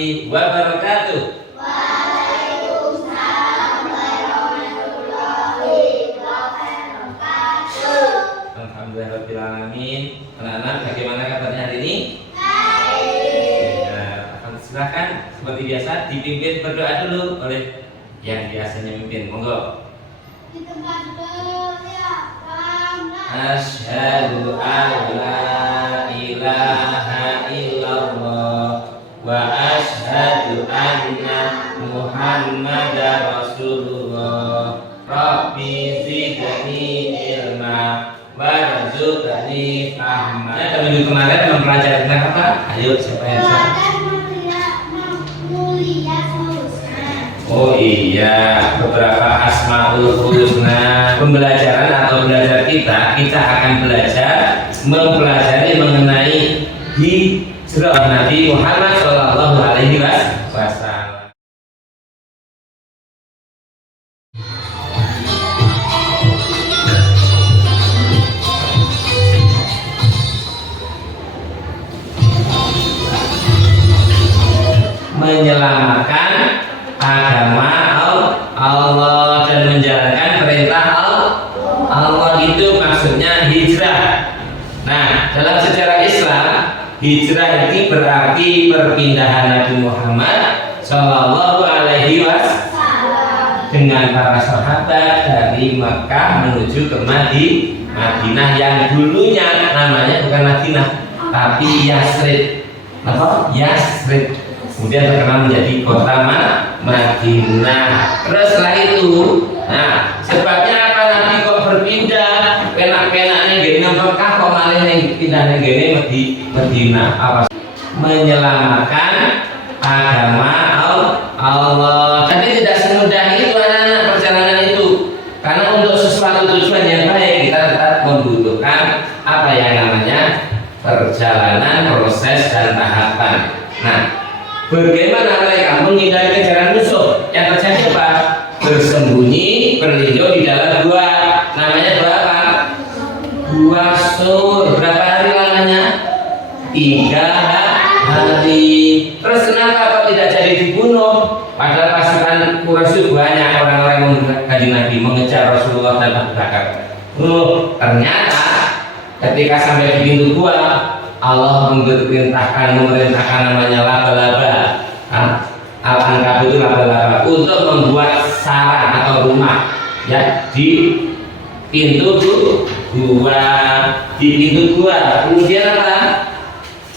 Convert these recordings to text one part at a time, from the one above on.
warahmatullahi wabarakatuh. Waalaikumsalam warahmatullahi wabarakatuh. Alhamdulillahirrahmanirrahim. Anak-anak, bagaimana kabarnya hari ini? Baik. Ya, silakan seperti biasa dipimpin berdoa dulu oleh yang biasanya mimpin. Monggo. Di tempat doa Asyhadu an la ilaha illallah wa asyhadu anna Muhammadar Rasulullah. Rabbi zidni ilma warzuqni fahma. Minggu kemarin mempelajari tentang apa? Ayo, siapa yang salah? Oh iya, beberapa Asmaul Husna. Pembelajaran atau belajar kita akan belajar mempelajari mengenai hijrah Nabi Muhammad Shallallahu Alaihi Wasallam. Menyelamatkan agama Allah dan menjalankan perintah Allah, itu maksudnya hijrah. Nah, dalam sejarah Islam, hijrah ini berarti perpindahan Nabi Muhammad Shallallahu Alaihi Wasallam dengan para sahabat dari Makkah menuju ke Madinah yang dulunya namanya bukan Madinah tapi Yasrib. Apa? Yasrib. Kemudian terkenal menjadi kota Madinah. Terus setelah itu, nah sebabnya apa Nabi kok berpindah? Penak-penaknya gini Mekah kok malah yang pindahnya gini Madinah. Apa? Menyelamatkan agama Allah. Tapi tidak semudah itu anak-anak perjalanan itu. Karena untuk sesuatu tujuan yang baik kita tetap membutuhkan apa yang namanya perjalanan, proses dan tahapan. Nah, bagaimana mereka menghindari kejaran musuh? Yang terjadi apa? Bersembunyi, berlindung di dalam gua. Namanya gua apa? Gua Sur. Berapa hari lamanya? 3 hari. Terus kenapa kok tidak jadi dibunuh? Padahal pasukan Quraisy banyak orang-orang yang menghaji Nabi mengejar Rasulullah dan Abu Bakar. Ternyata ketika sampai di pintu gua, Allah memerintahkan namanya laba-laba. Al-Ankabut itu laba-laba untuk membuat sarang atau rumah ya di pintu gua, Kemudian apa?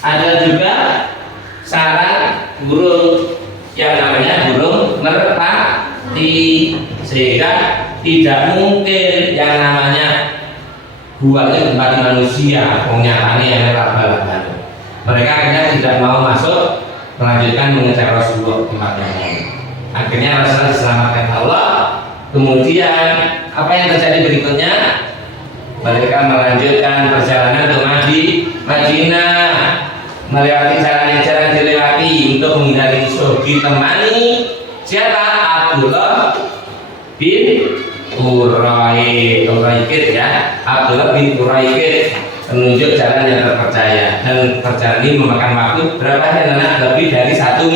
Ada juga sarang burung yang namanya burung merpati, sehingga tidak mungkin yang namanya gua itu tempat manusia, nyatanya yang laba-laba. Mereka akhirnya tidak mau masuk, melanjutkan mengejar Rasulullah tempat yang lain. Akhirnya Rasulullah diselamatkan Allah. Kemudian apa yang terjadi berikutnya? Mereka melanjutkan perjalanan ke Madinah, melewati jalan yang jarang dilewati untuk menghindari musuh. Ditemani siapa? Abdullah bin Quraikid ya. Abdullah bin Quraikid menunjuk jalan yang terpercaya, dan perjalanan ini memakan waktu berapa hari anak? Lebih dari 1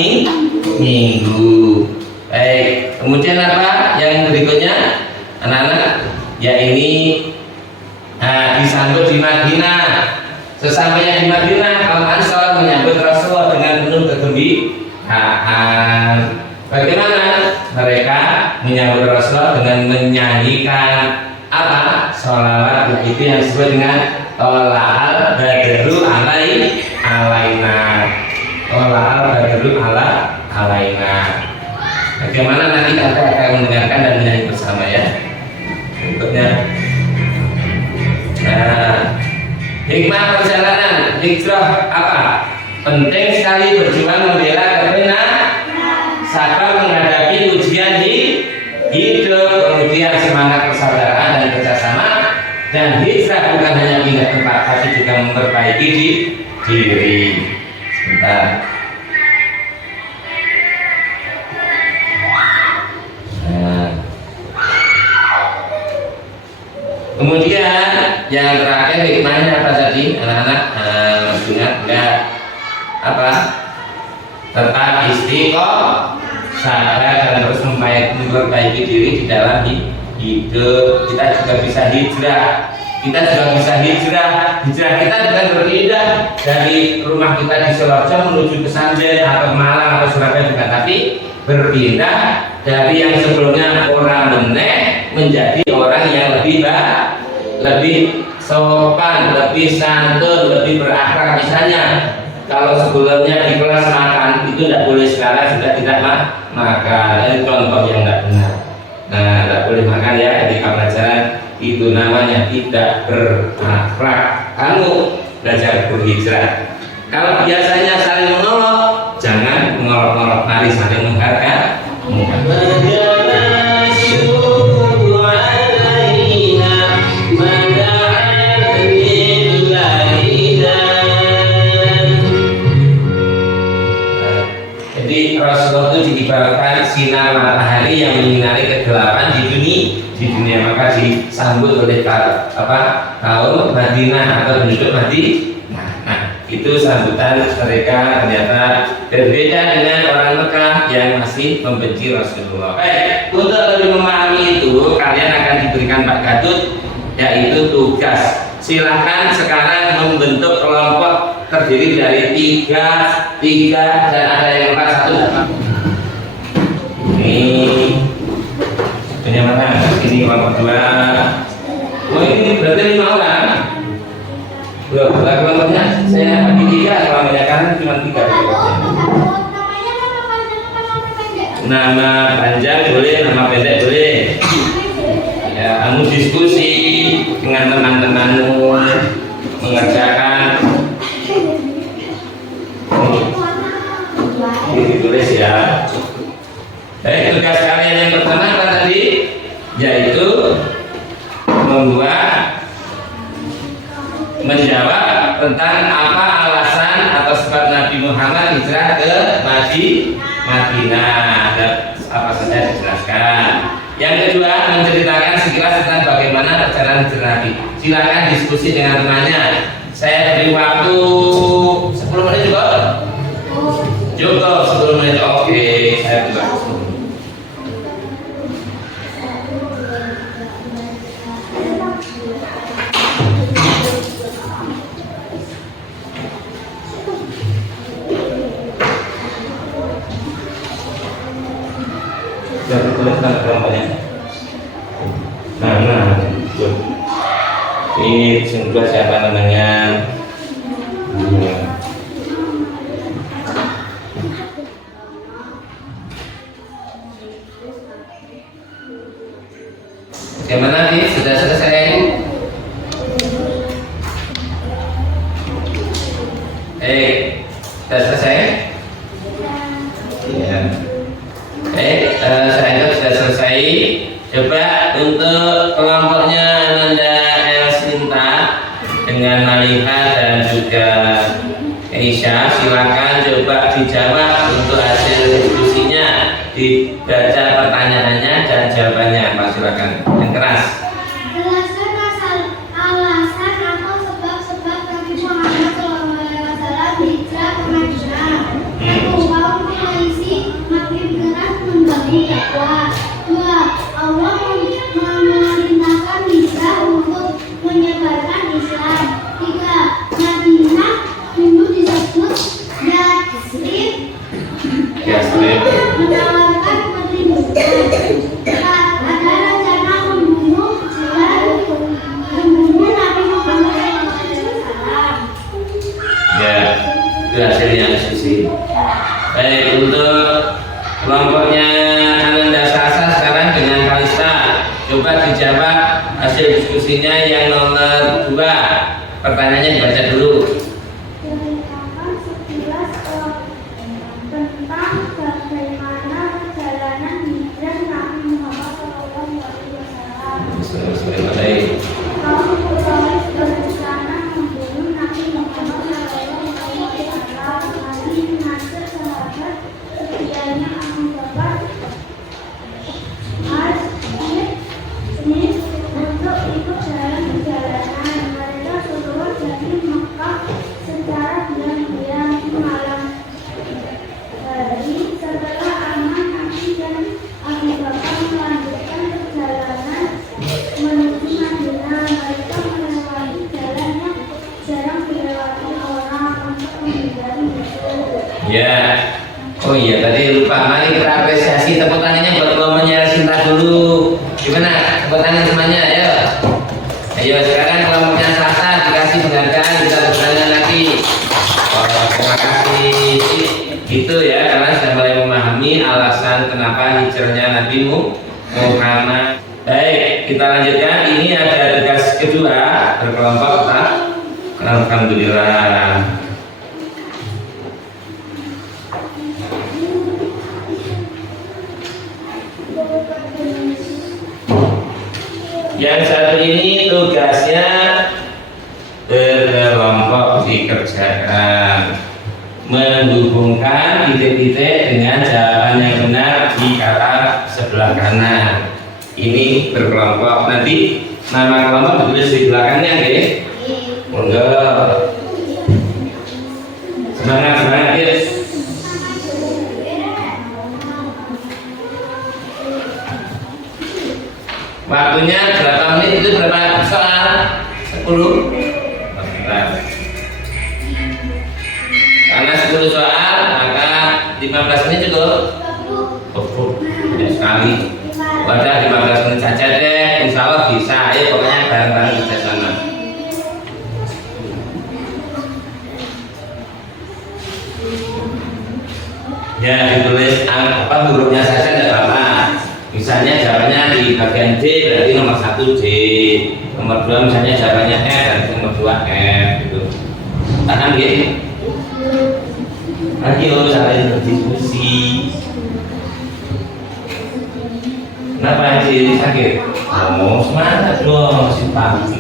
minggu. Baik, kemudian apa yang berikutnya anak-anak? Ya ini disambut di Madinah. Sesampainya di Madinah, kaum Ansor menyambut Rasulullah dengan penuh kegembiraan. Bagaimana mereka menyambut Rasulullah? Dengan menyanyikan apa? Sholawat, itu yang disebut dengan Tola'al Badru alaina. Tola'al Badru alaina. Bagaimana nanti kita akan mendengarkan dan menyanyi bersama ya. Berikutnya. Nah, hikmah perjalanan hijrah apa? Penting sekali berjuang membela kebenaran, sabar menghadapi ujian hidup, kemudian semangat persaudaraan dan kerjasama, dan hijrah bukan hanya pindah tempat tapi juga memperbaiki diri. Sebentar. Nah. Kemudian yang terakhir hikmahnya apa tadi anak-anak? Ingat enggak? Apa? tetap istiqomah, sabar dan terus memperbaiki diri di dalam hidup. Kita juga bisa hijrah. Hijrah kita bukan berpindah dari rumah kita di Sidoarjo menuju ke Sanjen atau Malang atau Surabaya juga, tapi berpindah dari yang sebelumnya orang benek menjadi orang yang lebih sopan, lebih santun, lebih berakhlak. Misalnya kalau sebelumnya di kelas makan itu tidak boleh, sekarang sudah tidak makan. Ini contoh yang tidak benar. Nah, tidak boleh makan ya ketika pelajaran, itu namanya tidak berakhlak. Kamu belajar berhijrah. Kalau biasanya saling mengolok, jangan mengolok-olok, mari saling menghargai. Jadi Rasulullah itu diibaratkan sinar matahari yang menyinari kegelapan di dunia, maka disambut oleh kaum Madinah atau penduduk Madinah. Nah, itu sambutan mereka ternyata berbeda dengan orang Mekah yang masih membenci Rasulullah. Baik, untuk lebih memahami itu kalian akan diberikan Pak Gatut, yaitu tugas. Silahkan sekarang membentuk kelompok terdiri dari tiga dan ada yang 4 1. Ini mana? Ini kelompok 2. Oh, ini berarti 5 orang. Loh, kelompoknya saya bagi 3, kalau kan cuma 3 Nama panjang boleh, nama pendek boleh. Ya, kamu diskusi dengan teman-temanmu, mengerjakan ini ditulis ya. Baik, tugas kalian yang pertama apa tadi? Yaitu menjawab tentang apa alasan atau sebab Nabi Muhammad hijrah ke Madinah. Apa saja dijelaskan. Yang kedua, menceritakan sekilas tentang bagaimana perjalanan hijrah Nabi. Silakan diskusi dengan temannya. Saya beri waktu 10 menit cukup? Cukup 10 menit. Oke, saya beri waktu. Sudah dituliskan kelompoknya. Nah, ini sungguh siapa namanya? Bagaimana nih? Sudah selesai? Sudah selesai? Iya. Saya sudah selesai. Coba untuk kelompoknya Ananda Elsinta dengan Malika dan juga Aisyah, silakan coba dijawab untuk hasil diskusinya, dibaca pertanyaannya dan jawabannya apa, silakan yang keras. Jelaskan alasan atau sebab-sebab Nabi Muhammad SAW hijrah ke Madinah. 1. Kaum Quraisy makin keras membagi dakwah. 2. Allah memerintahkan hijrah untuk menyebarkan Islam. 3. Madinah dulu disebut Yathrib, menawarkan perlindungan. 4. Ada rencana membunuh Nabi Muhammad SAW. Ya, itu hasilnya diskusi. Baik, untuk kelompoknya Ananda Sasa sekarang dengan Kalista, coba dijawab hasil diskusinya yang nomor 2. Pertanyaannya dibaca dulu. Ceritakan sekilas tentang bagaimana perjalanan hijrah Nabi Muhammad SAW. Baik. Kaum Quraisy berencana membunuh Nabi Muhammad SAW. Ali Nasr sahabat setianya Abu Bakar As-Siddiq untuk ikut dalam perjalanan. Mereka keluar dari Mekah Jadi setelah aman Nabi dan Abu Bakar melanjutkan perjalanan menuju Madinah, mereka melewati jalan yang jarang dilewati orang untuk menghindari musuh. Ya. Oh iya, tadi lupa. Mari kita apresiasi, tepuk tangannya buat kelompoknya Sinta dulu. Gimana? Tepuk tangan semuanya, ayo. Ayo, sekarang kelompoknya Sasa dikasih penghargaan, kita tepuk tangan lagi. Oh, terima kasih. Itu ya, karena sudah mulai memahami alasan kenapa hijrahnya Nabi Muhammad. Baik, kita lanjutkan. Ini ada tugas kedua berkelompok. Alhamdulillah. Yang satu ini tugasnya berkelompok dikerjakan, menghubungkan titik-titik dengan jawaban yang benar di kata sebelah kanan. Ini berkelompok. Nanti nama kelompok ditulis di belakangnya, oke? Monggo. Semangat, semangat, guys. Waktunya berapa menit itu berapa soal? 10. Karena 10 soal maka 15 menit cukup. Banyak sekali. Wadah 15 menit saja deh. Insya Allah bisa. Ayo pokoknya bareng-bareng kita sama. Ya ditulis apa hurufnya saja tidak apa-apa. Misalnya jawabannya di bagian D berarti nomor 1 D, nomor 2 misalnya jawabannya F dan nomor 2 F gitu. Tahan gitu. Ayo saling berdiskusi. Kenapa sih sakit? Oh semangat dong si pagi.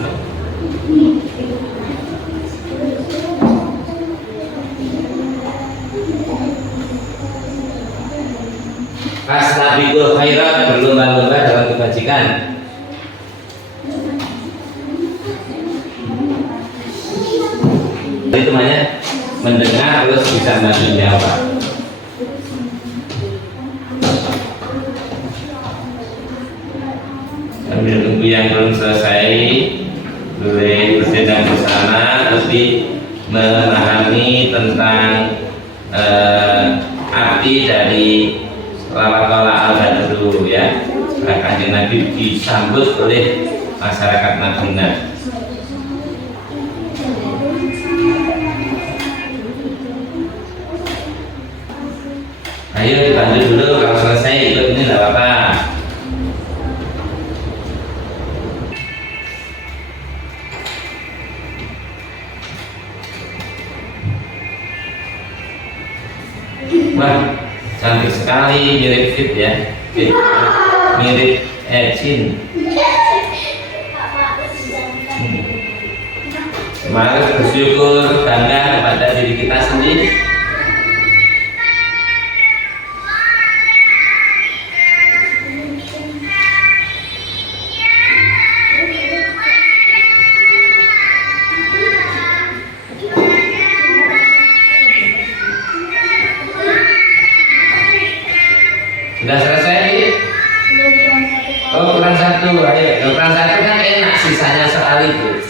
Fastabiqul khairat, berlomba-lomba dalam kebajikan. Itu namanya mendengar terus bisa menjawab. Sambil tunggu yang belum selesai, boleh bersedang bersama, tapi memahami tentang arti dari selawat al-badru ya. Kanjeng Nabi disambut oleh masyarakat Madinah. Ayo dibantu dulu, kalau selesai ikut ini tidak apa-apa. Wah, cantik sekali, mirip Fit ya. Fit. Mirip Ecin. Semangat, bersyukur, bangga kepada diri kita sendiri. Sudah selesai? Oh kurang satu, ayo kurang satu kan enak sisanya soal itu.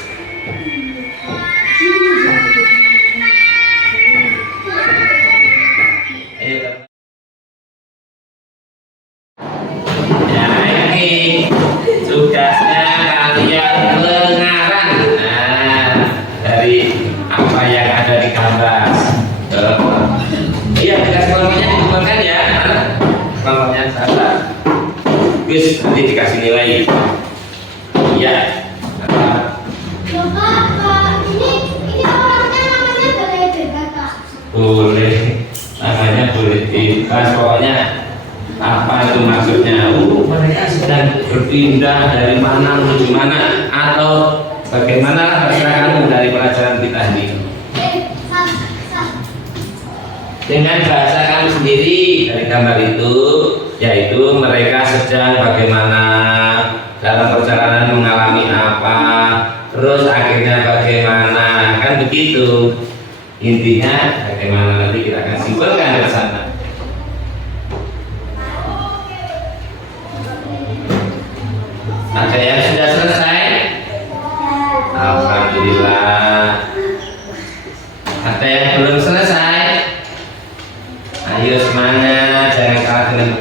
Ayo. Ya ini tugasnya kalian mengarang dari apa yang ada di kanvas. Iya tugas kelompoknya dikumpulkan ya. Kelompoknya salah. Gus nanti dikasih nilai. Iya. Ini orangnya namanya boleh beda Kak? Boleh. Namanya boleh bebas. Pokoknya apa itu maksudnya? Mereka sedang berpindah dari mana menuju mana atau bagaimana terserah kamu dari pelajaran kita ini. Dengan bahasa kamu sendiri dari gambar itu, yaitu mereka sedang bagaimana dalam perjalanan mengalami apa, terus akhirnya bagaimana, kan begitu. Intinya bagaimana nanti kita akan simpulkan bersama.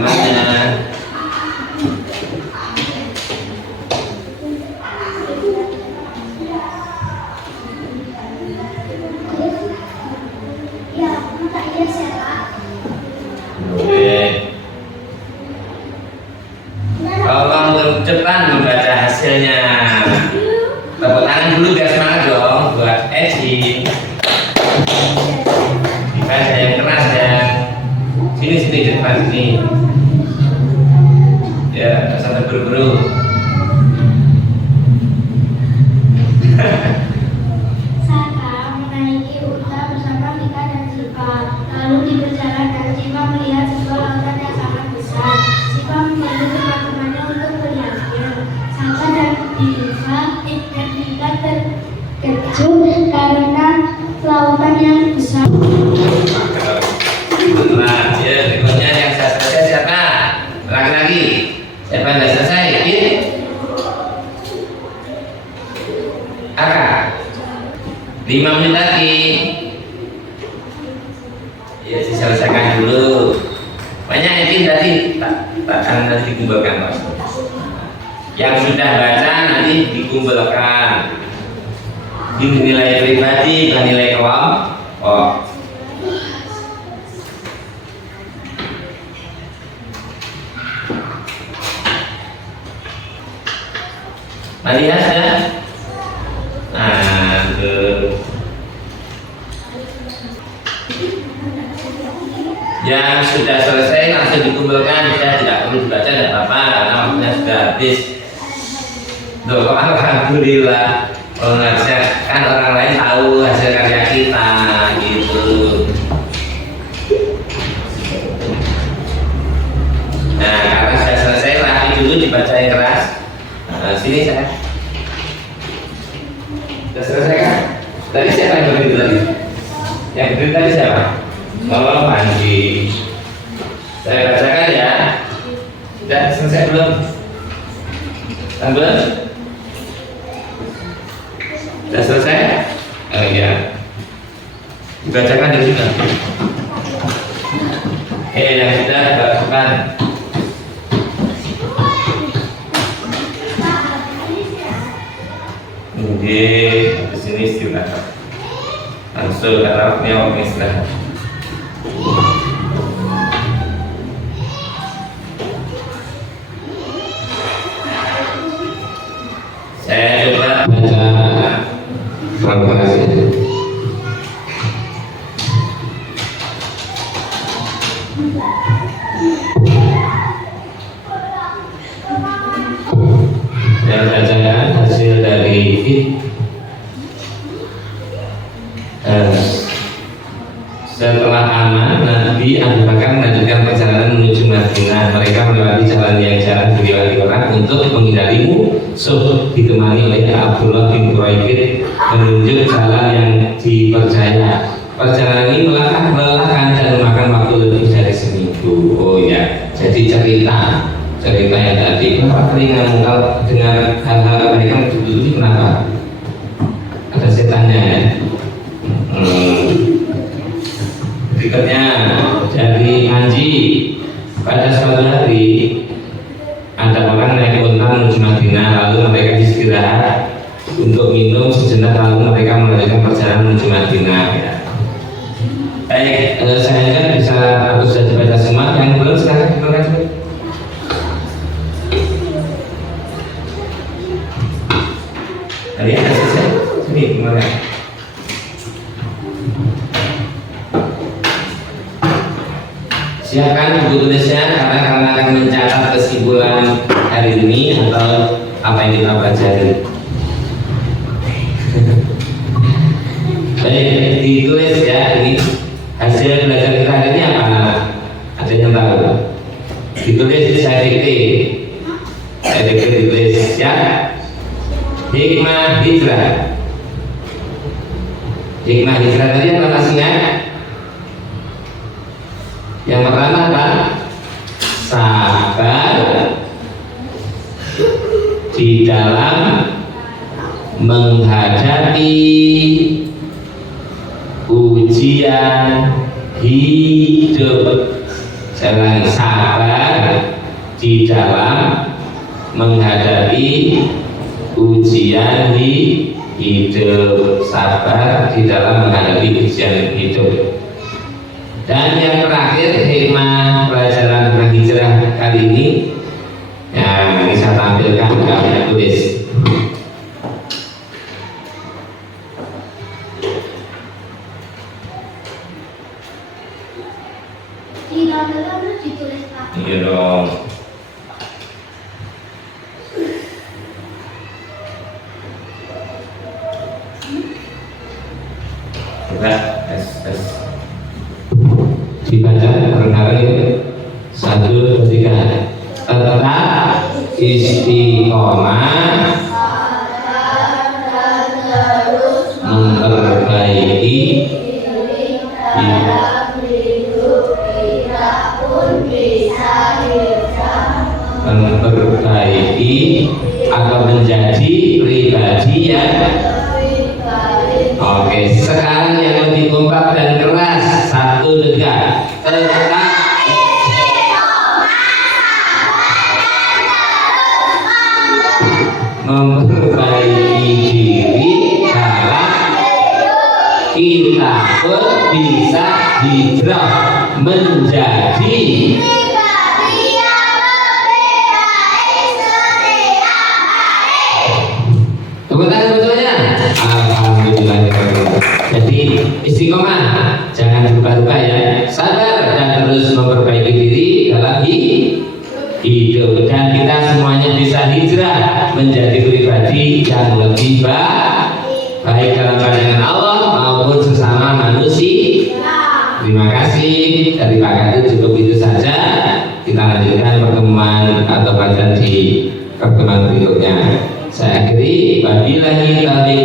semuanya. Ya, masa iya saya Pak? Oke. Tolong cepat membaca hasilnya. Tepuk tangan dulu biar semangat dong buat Eci. Dibaca yang keras ya. Sini di depan sini. Ya, nggak sampai buru-buru. Saka menaiki unta bersama Mika dan Siva. Lalu di perjalanan Siva melihat sebuah lautan yang sangat besar. Siva memanggil teman-temannya untuk melihatnya. Saka dan Mika terkejut karena lautan yang besar. Nah, ya berikutnya yang saya selesai siapa? Lagi-lagi. Siapa yang nggak selesai? Aka. 5 menit lagi. Ya diselesaikan dulu. Banyak yakin tadi takkan nanti dikumpulkan Mas. Yang sudah baca nanti dikumpulkan. Ini nilai pribadi dan nilai kelompok. Mari ya sudah. Yang sudah selesai langsung dikumpulkan, ya tidak perlu dibaca, tidak apa-apa karena waktunya sudah habis. Loh, kok alhamdulillah, harusnya kan orang lain tahu hasil karya kita gitu. Nah, karena sudah selesai, rapi dulu dibaca yang keras. Nah, sini saya. Sudah selesai kan? Tadi siapa yang berdiri tadi? Yang berdiri tadi siapa? Oh, Panji. Saya bacakan ya. Sudah selesai belum? Belum? Sudah selesai? Oh iya. Dibacakan dari sini. Yang sudah dibacakan. Oke, di sini istirahat. Langsung ke arahnya waktu istirahat. Saya coba baca translasinya. Saya bacakan hasil dari setelah aman, Nabi Abu Bakar melanjutkan perjalanan menuju Madinah. Mereka melewati jalan yang jarang dilewati orang untuk menghindari musuh, ditemani oleh Abdullah bin Quraibid menunjuk jalan yang dipercaya. Perjalanan ini melelahkan dan memakan waktu lebih dari seminggu. Oh ya, jadi cerita yang tadi. Kenapa keringan kalau dengar hal-hal mereka dulu kenapa? Ada setannya ya. Berikutnya dari Anji, pada suatu hari ada orang naik unta menuju Madinah, lalu mereka istirahat untuk minum sejenak, lalu mereka melanjutkan perjalanan menuju Madinah. Ya. Baik, saya kan bisa harus saja baca semua. Yang belum silahkan dikeluarkan dulu. Tadi ada selesai. Sini gimana? Siapkan buku tulisnya karena akan mencatat kesimpulan hari ini atau apa yang kita pelajari. Baik, ditulis ya, ini hasil belajar kita hari ini apa? Ada yang tahu? Ditulis, saya dikte ditulis ya. Hikmah hijrah. Hikmah hijrah tadi apa nasinya? Yang pertama apa? Sabar di dalam menghadapi ujian hidup. Saya ulangi, sabar di dalam menghadapi ujian hidup, sabar di dalam menghadapi ujian hidup. Dan yang terakhir, hikmah pelajaran tentang hijrah kali ini, ya ini saya tampilkan, kalian tulis. Terus ditulis Pak. Iya dong. Tes. Dibaca bareng-bareng ya. 1, 2, 3. Tetap istiqomah memperbaiki atau menjadi pribadi yang oke. Sekarang yang lebih kompak dan keras, 1, 2, 3. Tetap memperbaiki diri dalam kita pun bisa hijrah menjadi tepuk tangan semuanya. Alhamdulillah. Jadi istiqomah, jangan lupa ya, sabar dan terus memperbaiki diri dalam hidup, dan kita semuanya bisa hijrah menjadi pribadi yang lebih baik dalam pandangan Allah maupun sesama manusia. Terima kasih dari Pak Kadit, cukup itu saja. Kita lanjutkan pertemuan atau pelajaran di pertemuan berikutnya. Saya akhiri, wabillahi taufiq